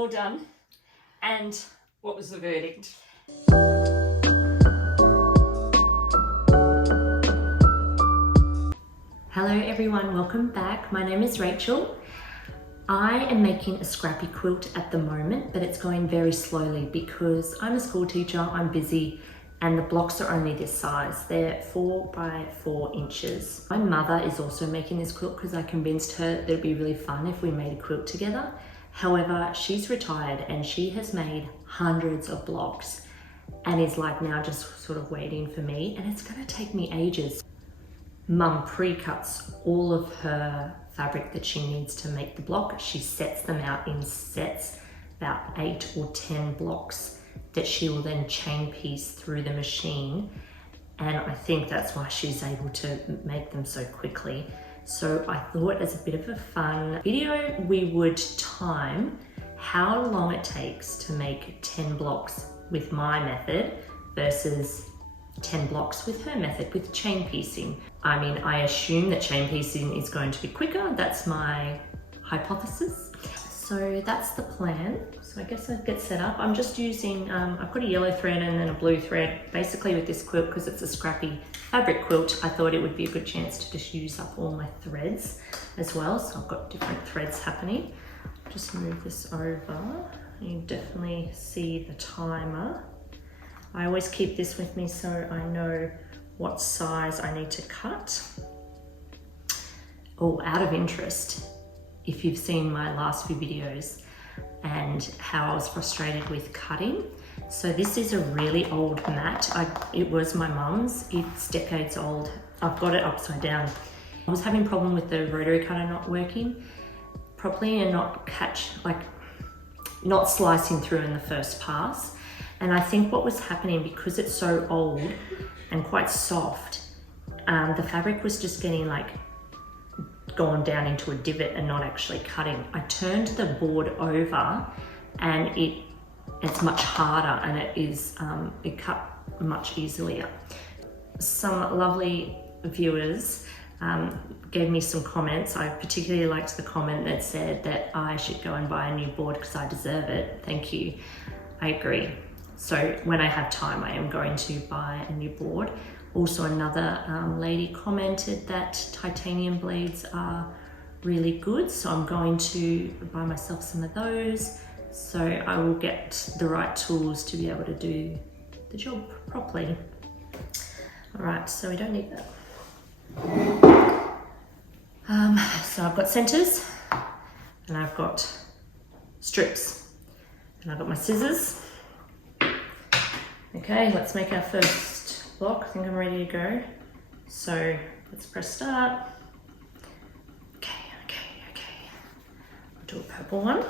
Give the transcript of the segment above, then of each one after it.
all done. And what was the verdict? Hello everyone, welcome back. My name is Rachel. I am making a scrappy quilt at the moment, but it's going very slowly because I'm a school teacher, I'm busy, and the blocks are only this size. They're 4 by 4 inches. My mother is also making this quilt because I convinced her that it'd be really fun if we made a quilt together. However, she's retired and she has made hundreds of blocks and is like now just sort of waiting for me, and it's gonna take me ages. Mum pre-cuts all of her fabric that she needs to make the block. She sets them out in sets, about 8 or 10 blocks that she will then chain piece through the machine. And I think that's why she's able to make them so quickly. So I thought as a bit of a fun video, we would time how long it takes to make 10 blocks with my method versus 10 blocks with her method with chain piecing. I mean, I assume that chain piecing is going to be quicker. That's my hypothesis. So that's the plan. So I guess I'll get set up. I'm just using, I've got a yellow thread and then a blue thread, basically with this quilt, because it's a scrappy fabric quilt, I thought it would be a good chance to just use up all my threads as well. So I've got different threads happening. Just move this over. You definitely see the timer. I always keep this with me so I know what size I need to cut. Oh, out of interest, if you've seen my last few videos and how I was frustrated with cutting. So this is a really old mat. It was my mum's, it's decades old. I've got it upside down. I was having a problem with the rotary cutter not working properly and not slicing through in the first pass. And I think what was happening, because it's so old and quite soft, the fabric was just getting like gone down into a divot and not actually cutting. I turned the board over and it's much harder, and it cut much easier. Some lovely viewers gave me some comments. I particularly liked the comment that said that I should go and buy a new board because I deserve it. Thank you. I agree. So when I have time, I am going to buy a new board. Also, another lady commented that titanium blades are really good. So I'm going to buy myself some of those. So I will get the right tools to be able to do the job properly. All right, so we don't need that. So I've got centers and I've got strips and I've got my scissors. Okay, let's make our first block. I think I'm ready to go. So let's press start. Okay. I'll do a purple one.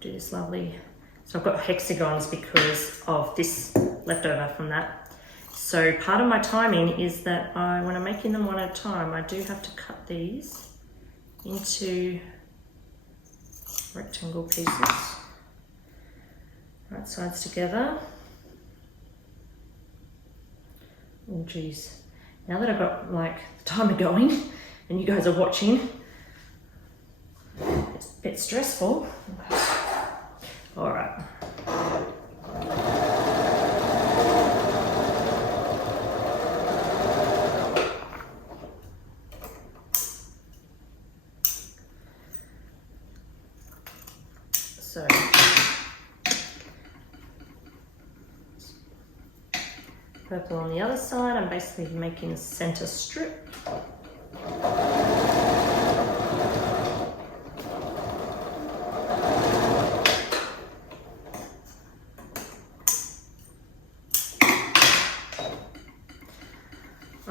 Do this lovely. So I've got hexagons because of this leftover from that. So part of my timing is that when I'm making them one at a time, I do have to cut these into rectangle pieces. Right sides together. Oh geez, now that I've got like the timer going and you guys are watching, it's a bit stressful. All right. So purple on the other side. I'm basically making a center strip.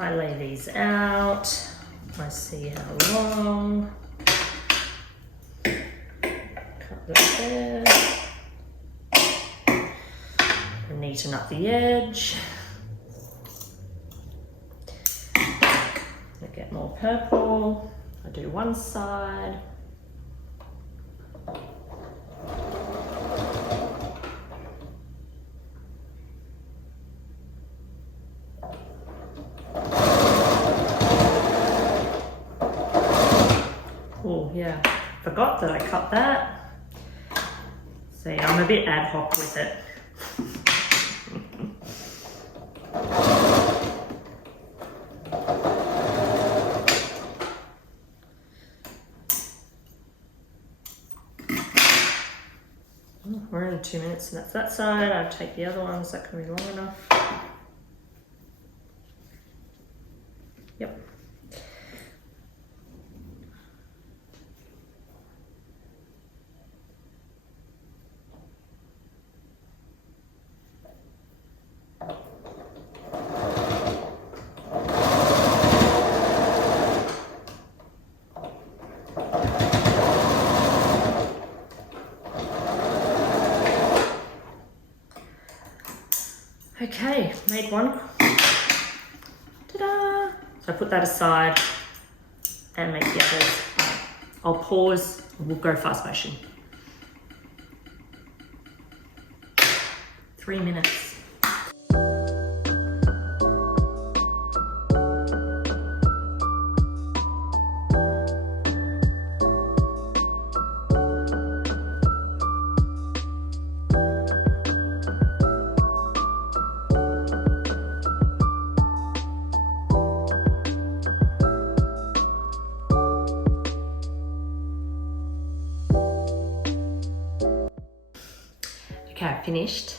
I lay these out. I see how long. Cut that there. Neaten up the edge. Get more purple. I do one side. Oh yeah, forgot that I cut that. So yeah, I'm a bit ad hoc with it. We're in 2 minutes, and that's that side. I'll take the other ones, that can be long enough. Yep. Okay, made one. Ta-da! So I put that aside and make the others. I'll pause, we'll go fast motion. 3 minutes. Okay, I finished,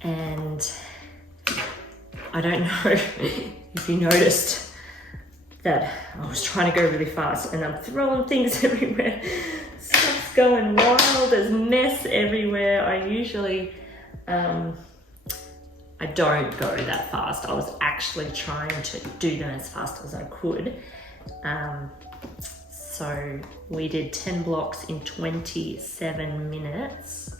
and I don't know if you noticed that I was trying to go really fast and I'm throwing things everywhere. Stuff's going wild, there's mess everywhere. I usually, I don't go that fast. I was actually trying to do them as fast as I could. So we did 10 blocks in 27 minutes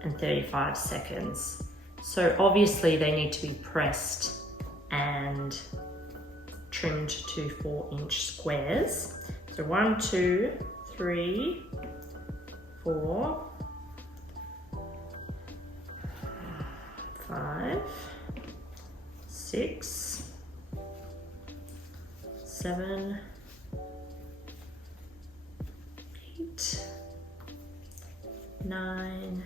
and 35 seconds. So obviously they need to be pressed and trimmed to 4-inch squares. So 1, 2, 3, 4, 5, 6, 7, 8, 9,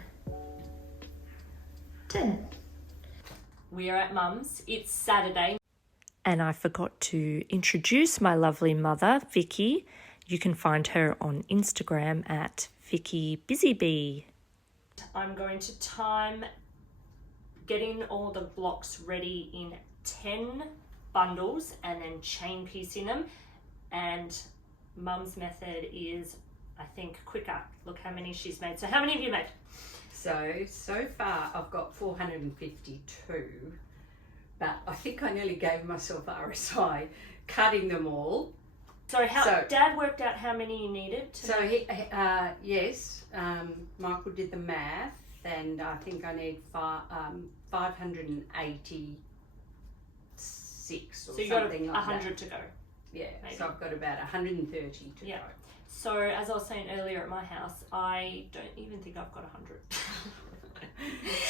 10. We are at Mum's. It's Saturday. And I forgot to introduce my lovely mother, Vicky. You can find her on Instagram at VickyBusyBee. I'm going to time getting all the blocks ready in 10 bundles and then chain piecing them. And Mum's method is, I think, quicker. Look how many she's made. So how many have you made? So far I've got 452, but I think I nearly gave myself RSI cutting them all. So Dad worked out how many you needed to Michael did the math, and I think I need 586 or so you something got like 100 that. to go. Yeah, maybe. So I've got about 130 to go. So as I was saying earlier at my house, I don't even think I've got 100.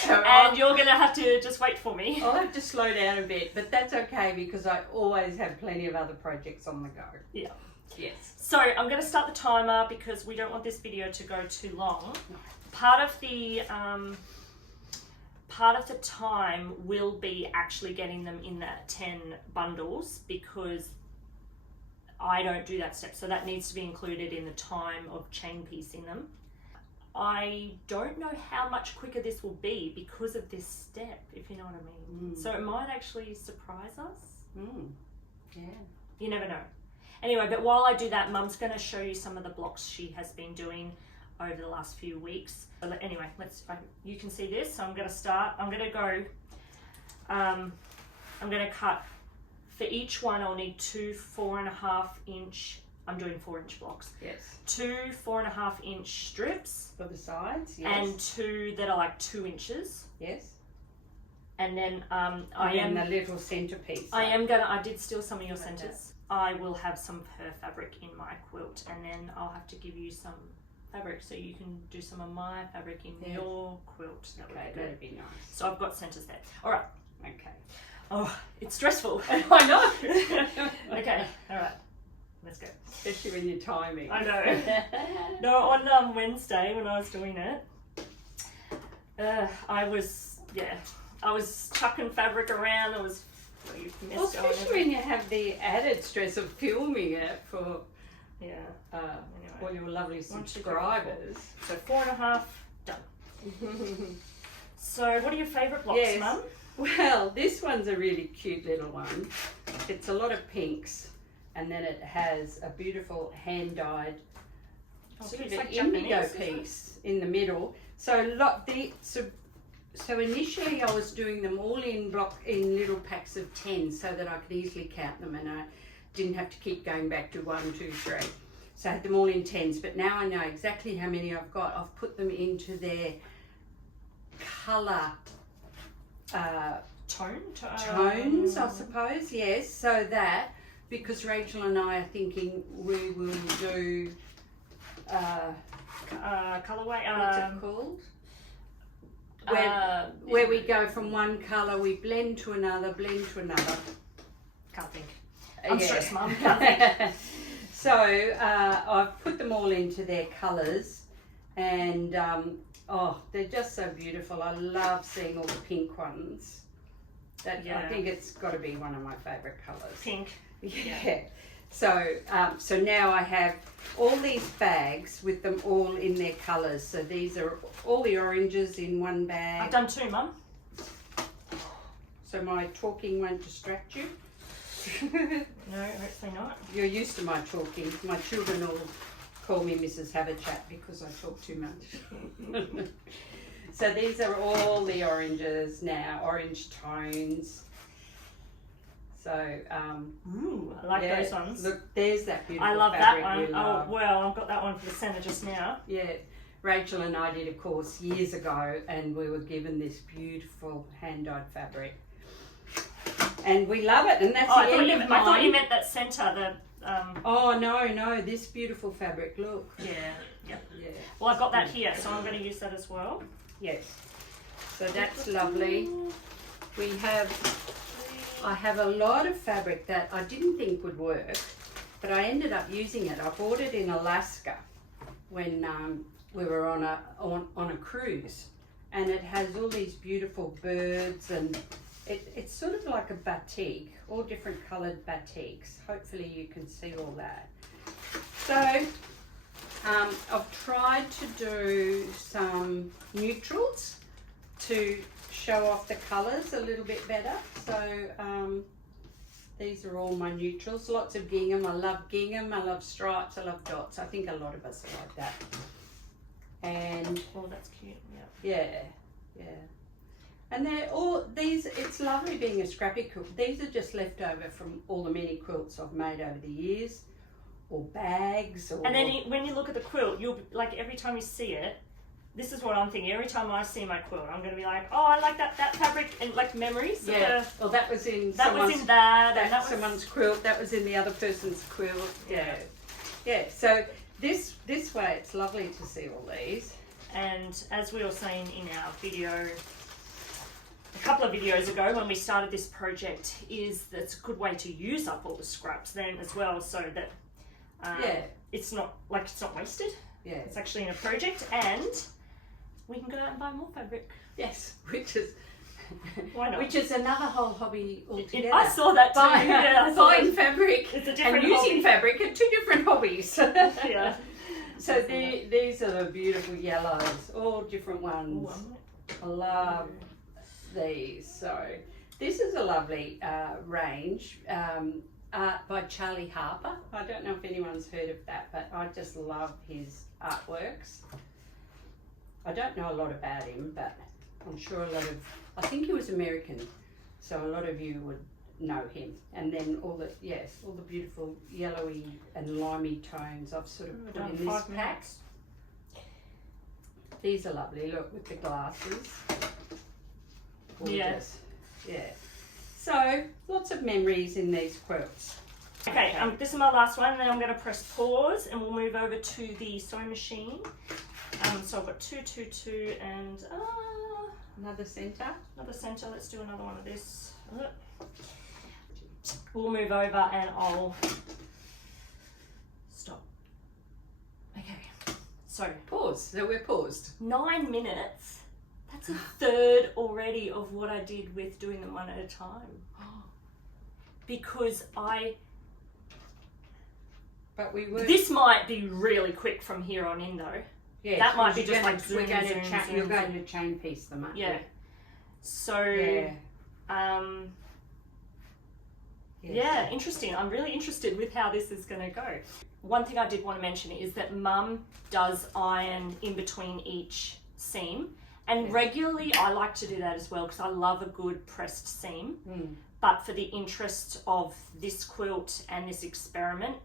And you're going to have to just wait for me. I'll have to slow down a bit, but that's okay because I always have plenty of other projects on the go. Yeah. Yes. So I'm going to start the timer because we don't want this video to go too long. No. Part of the time will be actually getting them in that 10 bundles because I don't do that step, so that needs to be included in the time of chain piecing them. I don't know how much quicker this will be because of this step, if you know what I mean. So it might actually surprise us. Yeah. You never know. Anyway, but while I do that, Mum's going to show you some of the blocks she has been doing over the last few weeks. But anyway, you can see this. So I'm going to start. I'm going to go, I'm going to cut. For each one, I'll need 2 4.5-inch, I'm doing 4-inch blocks. Yes. 2 4.5-inch strips. For the sides, yes. And 2 that are like 2 inches. Yes. And then the little centerpiece. I did steal some of your centers. I will have some of her fabric in my quilt, and then I'll have to give you some fabric so you can do some of my fabric in your quilt. That'd be nice. So I've got centers there. All right. Okay. Oh, it's stressful. I know. Okay, all right. Let's go. Especially when you're timing. I know. No, on Wednesday when I was doing it, I was chucking fabric around. There was well, especially when you have the added stress of filming it for all your lovely subscribers. So 4.5 done. So what are your favourite blocks, Yes. Mum? Well, this one's a really cute little one. It's a lot of pinks, and then it has a beautiful hand-dyed sort of like an indigo Japanese, piece in the middle. So initially I was doing them all in little packs of 10 so that I could easily count them and I didn't have to keep going back to 1, 2, 3. So I had them all in 10s, but now I know exactly how many I've got. I've put them into their colour tones, I suppose, yes, so that, because Rachel and I are thinking we will do colourway. What's it called? Where we go from one colour, we blend to another. Can't think. I'm stressed, Mum. Can't think. So I've put them all into their colours, and they're just so beautiful. I love seeing all the pink ones. I think it's got to be one of my favourite colours. Pink. Yeah. So now I have all these bags with them all in their colours. So these are all the oranges in one bag. I've done 2, Mum. So my talking won't distract you. No, hopefully not. You're used to my talking. My children all call me Mrs. Haverchat because I talk too much. So these are all the oranges now, orange tones. So, ooh, I like those ones. Look, there's that beautiful I love fabric that one. we love. Oh, well, I've got that one for the centre just now. Yeah, Rachel and I did a course years ago and we were given this beautiful hand-dyed fabric. And we love it, and that's the end of mine. I thought you meant that centre, Oh, no, this beautiful fabric, look. Yeah. Well, I've got that here, so I'm going to use that as well. Yes. So that's lovely. I have a lot of fabric that I didn't think would work, but I ended up using it. I bought it in Alaska when we were on a cruise, and it has all these beautiful birds, and it's sort of like a batik, all different coloured batiks. Hopefully you can see all that. So I've tried to do some neutrals to show off the colours a little bit better. So these are all my neutrals. Lots of gingham. I love gingham. I love stripes. I love dots. I think a lot of us are like that. And oh, that's cute. Yeah. And they're all these. It's lovely being a scrappy quilt. These are just left over from all the many quilts I've made over the years, or bags. Or... And then when you look at the quilt, you'll like every time you see it. This is what I'm thinking. Every time I see my quilt, I'm going to be like, oh, I like that fabric, and like memories. Yeah. Well, that was in someone's quilt. That was in the other person's quilt. Yeah. So this way, it's lovely to see all these. And as we were saying in our video, a couple of videos ago when we started this project, is that's a good way to use up all the scraps then as well, so that it's not wasted. Yeah. It's actually in a project, and we can go out and buy more fabric. Yes, which is why not? Which is another whole hobby altogether. I saw that too. Buying fabric it's a different and hobby. using fabric are two different hobbies. Yeah. So these are the beautiful yellows, all different ones. I love these. So this is a lovely range. Art by Charlie Harper. I don't know if anyone's heard of that, but I just love his artworks. I don't know a lot about him, but I'm sure I think he was American, so a lot of you would know him. And then all the beautiful yellowy and limey tones I've sort of put in this pack. These are lovely, look, with the glasses. Gorgeous. Yeah. So, lots of memories in these quilts. Okay, this is my last one, and then I'm going to press pause, and we'll move over to the sewing machine. So I've got 2, 2, 2, and another centre. Another centre. Let's do another one of this. We'll move over, and I'll stop. Okay. So Pause. So we're paused. 9 minutes. That's a third already of what I did with doing them one at a time. Because But we were. this might be really quick from here on in though. Yeah, that might be you're just gonna- like zoom, we're going zoom, to zoom, You're zoom. going to chain piece them, aren't Yeah. you? So Yeah. Yes. yeah, interesting. I'm really interested with how this is going to go. One thing I did want to mention is that Mum does iron in between each seam, and Yeah. regularly I like to do that as well because I love a good pressed seam. But for the interest of this quilt and this experiment,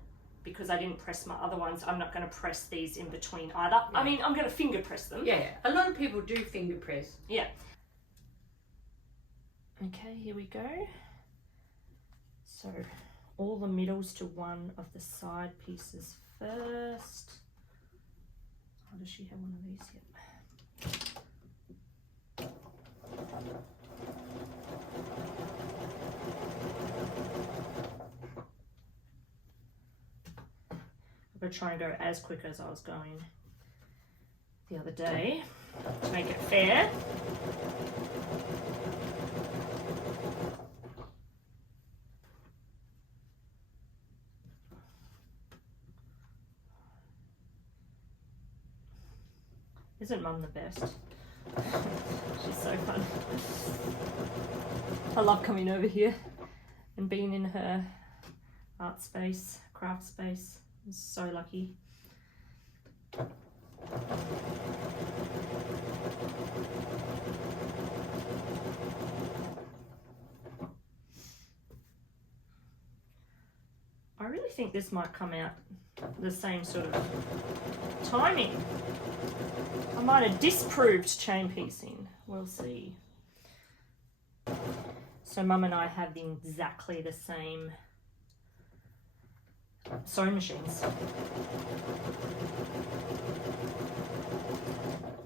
because I didn't press my other ones, I'm not going to press these in between either. Yeah. I mean, I'm going to finger press them. Yeah, a lot of people do finger press. Yeah. Okay, here we go. So all the middles to one of the side pieces first. Oh, does she have one of these yet? I'm going to try and go as quick as I was going the other day to make it fair. Isn't Mum the best? She's so fun. I love coming over here and being in her art space, craft space. I'm so lucky. I really think this might come out the same sort of timing. I might have disproved chain piecing. We'll see. So Mum and I have exactly the same sewing machines.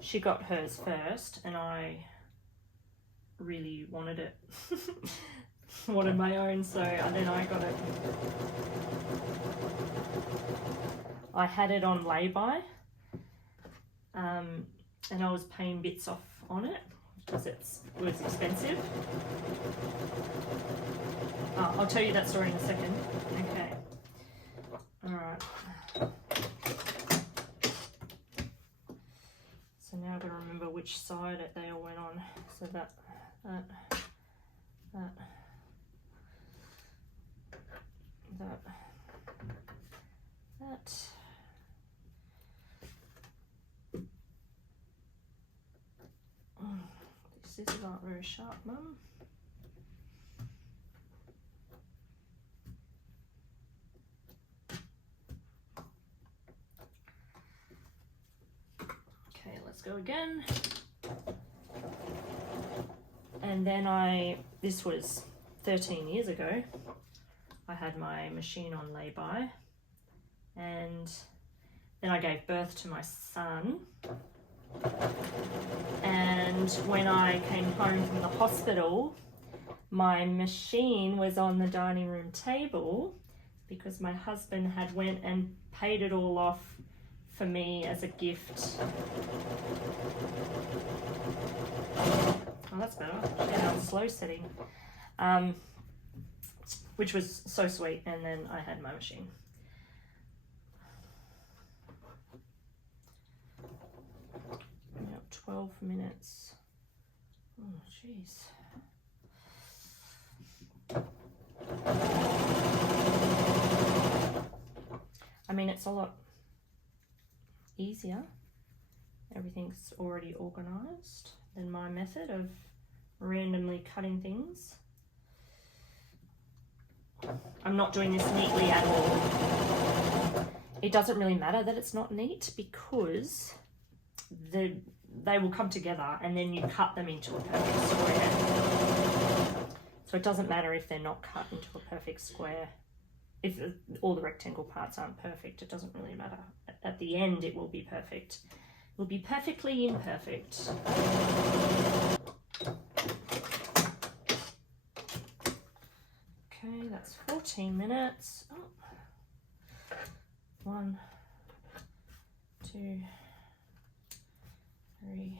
She got hers first and I really wanted it. Wanted my own, so then I got it. I had it on lay-by, and I was paying bits off on it because it was expensive. Oh, I'll tell you that story in a second. Okay. All right. So now I've got to remember which side they all went on. So that. Oh, these scissors aren't very sharp, Mum. Okay, let's go again. And then this was 13 years ago, I had my machine on lay-by, and then I gave birth to my son. And when I came home from the hospital, my machine was on the dining room table because my husband had went and paid it all off for me as a gift. Oh, that's better. Yeah, on slow setting. Which was so sweet, and then I had my machine. Yep, 12 minutes. Oh, jeez. I mean, it's a lot easier. Everything's already organised than my method of randomly cutting things. I'm not doing this neatly at all. It doesn't really matter that it's not neat because they will come together and then you cut them into a perfect square. So it doesn't matter if they're not cut into a perfect square. If all the rectangle parts aren't perfect, it doesn't really matter. At the end, it will be perfect. It will be perfectly imperfect. Okay, that's 14 minutes. Oh. 1, 2, 3,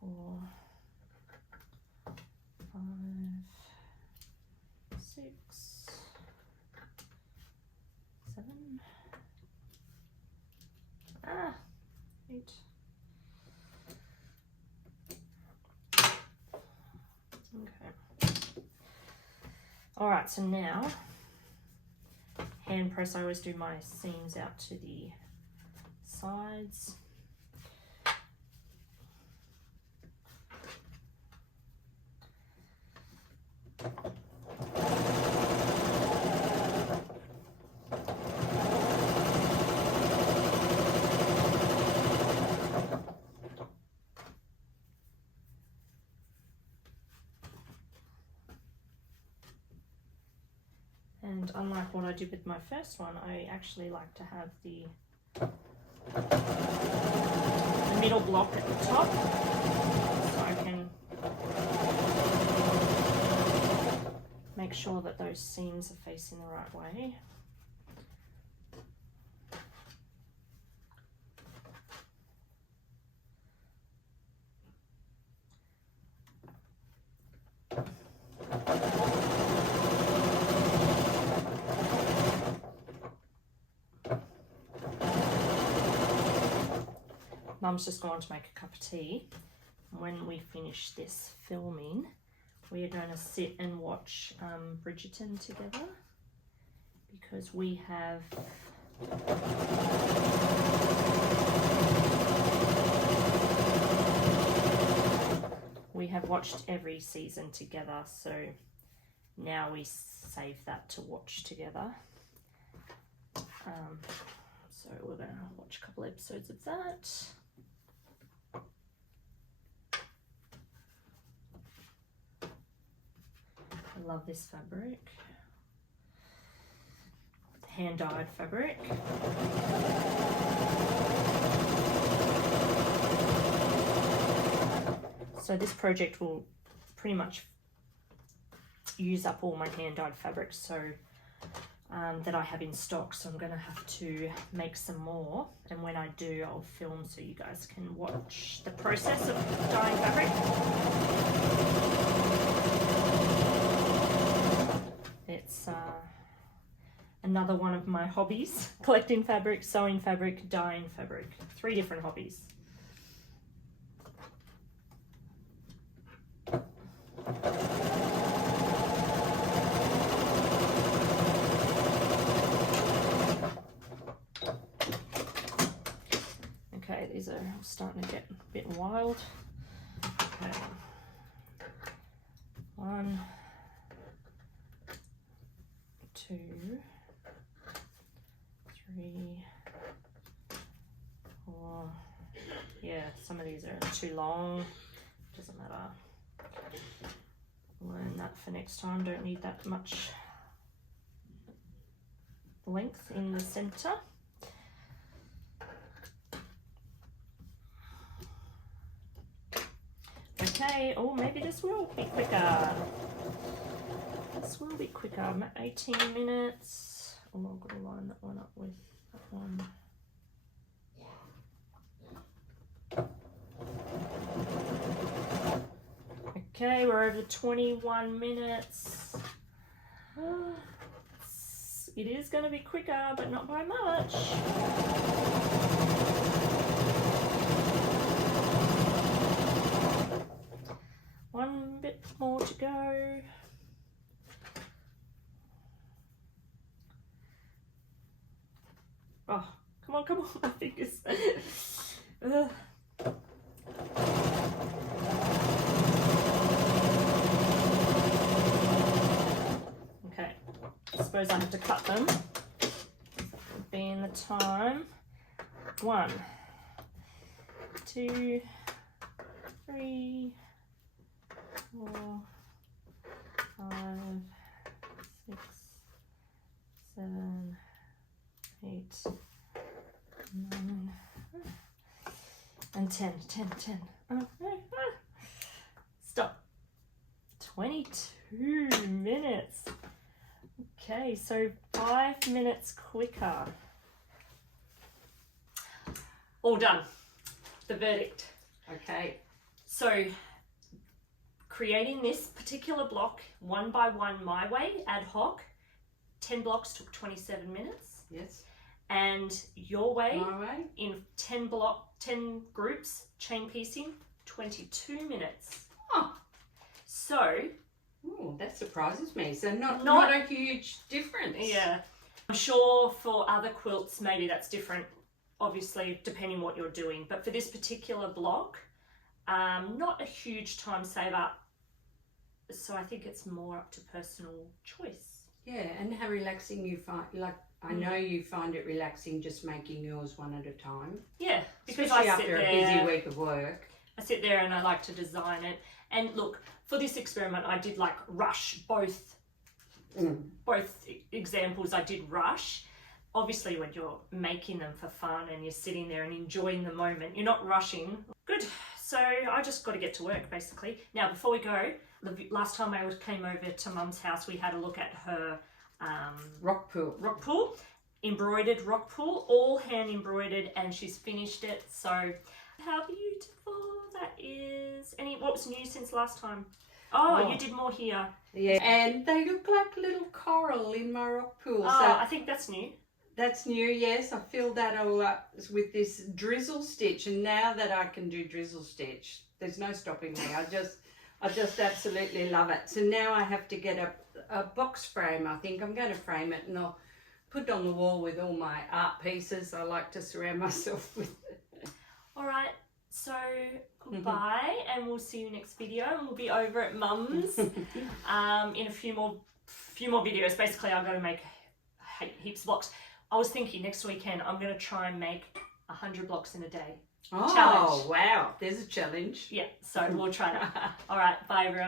4, 5, 6, 7, 8. Okay. All right, so now hand press. I always do my seams out to the sides. And unlike what I did with my first one, I actually like to have the middle block at the top, so I can make sure that those seams are facing the right way. Mum's just gone to make a cup of tea. When we finish this filming, we are going to sit and watch Bridgerton together, because we have watched every season together, so now we save that to watch together. So we're going to watch a couple episodes of that. I love this fabric, hand-dyed fabric. So this project will pretty much use up all my hand-dyed fabrics that I have in stock, so I'm going to have to make some more, and when I do, I'll film so you guys can watch the process of dyeing fabric. It's another one of my hobbies: collecting fabric, sewing fabric, dyeing fabric. 3 different hobbies. Okay, these are starting to get a bit wild. Okay. 1, 2, 3, 4. Yeah, some of these are too long. Doesn't matter. Learn that for next time. Don't need that much length in the center. Okay, oh, maybe this will be quicker. This will be quicker. I'm at 18 minutes. Oh, I've got to line that one up with that one. Okay, we're over 21 minutes. It is going to be quicker, but not by much. One bit more to go. Oh, come on, come on, my fingers. Okay, I suppose I have to cut them. That would be in the time. 1, 2, 3, 4, 5, 6, 7, 8, 9, and 10. Oh, no. Stop. 22 minutes. Okay, so 5 minutes quicker. All done. the verdict. Okay. So creating this particular block, one by one my way, ad hoc, 10 blocks took 27 minutes. Yes. And your way, My way. in 10 groups, chain piecing, 22 minutes. Oh. So, Ooh, that surprises me. So not a huge difference. yeah. I'm sure for other quilts, maybe that's different, obviously, depending what you're doing. But for this particular block, not a huge time saver. So I think it's more up to personal choice. Yeah, and how relaxing you find, like, I know you find it relaxing just making yours one at a time. Yeah, because especially I sit after there, a busy week of work. I sit there and I like to design it. And look, for this experiment, I did like rush both examples. I did rush. Obviously, when you're making them for fun and you're sitting there and enjoying the moment, you're not rushing. Good. So I just got to get to work, basically. Now, before we go, the last time I came over to Mum's house, we had a look at her rock pool, embroidered rock pool, all hand embroidered, and she's finished it. So how beautiful that is. What was new since last time? Oh, you did more here. Yeah, and they look like little coral in my rock pool. Oh, so I think that's new. That's new, yes. I filled that all up with this drizzle stitch, and now that I can do drizzle stitch, there's no stopping me. I just absolutely love it. So now I have to get a box frame. I think I'm going to frame it and I'll put it on the wall with all my art pieces. I like to surround myself with. All right, so goodbye, and we'll see you next video. And we'll be over at Mum's in a few more videos. Basically, I've got to make heaps of blocks. I was thinking next weekend I'm going to try and make 100 blocks in a day. Oh, challenge. Wow. There's a challenge. Yeah, so we'll try that. All right, bye everyone.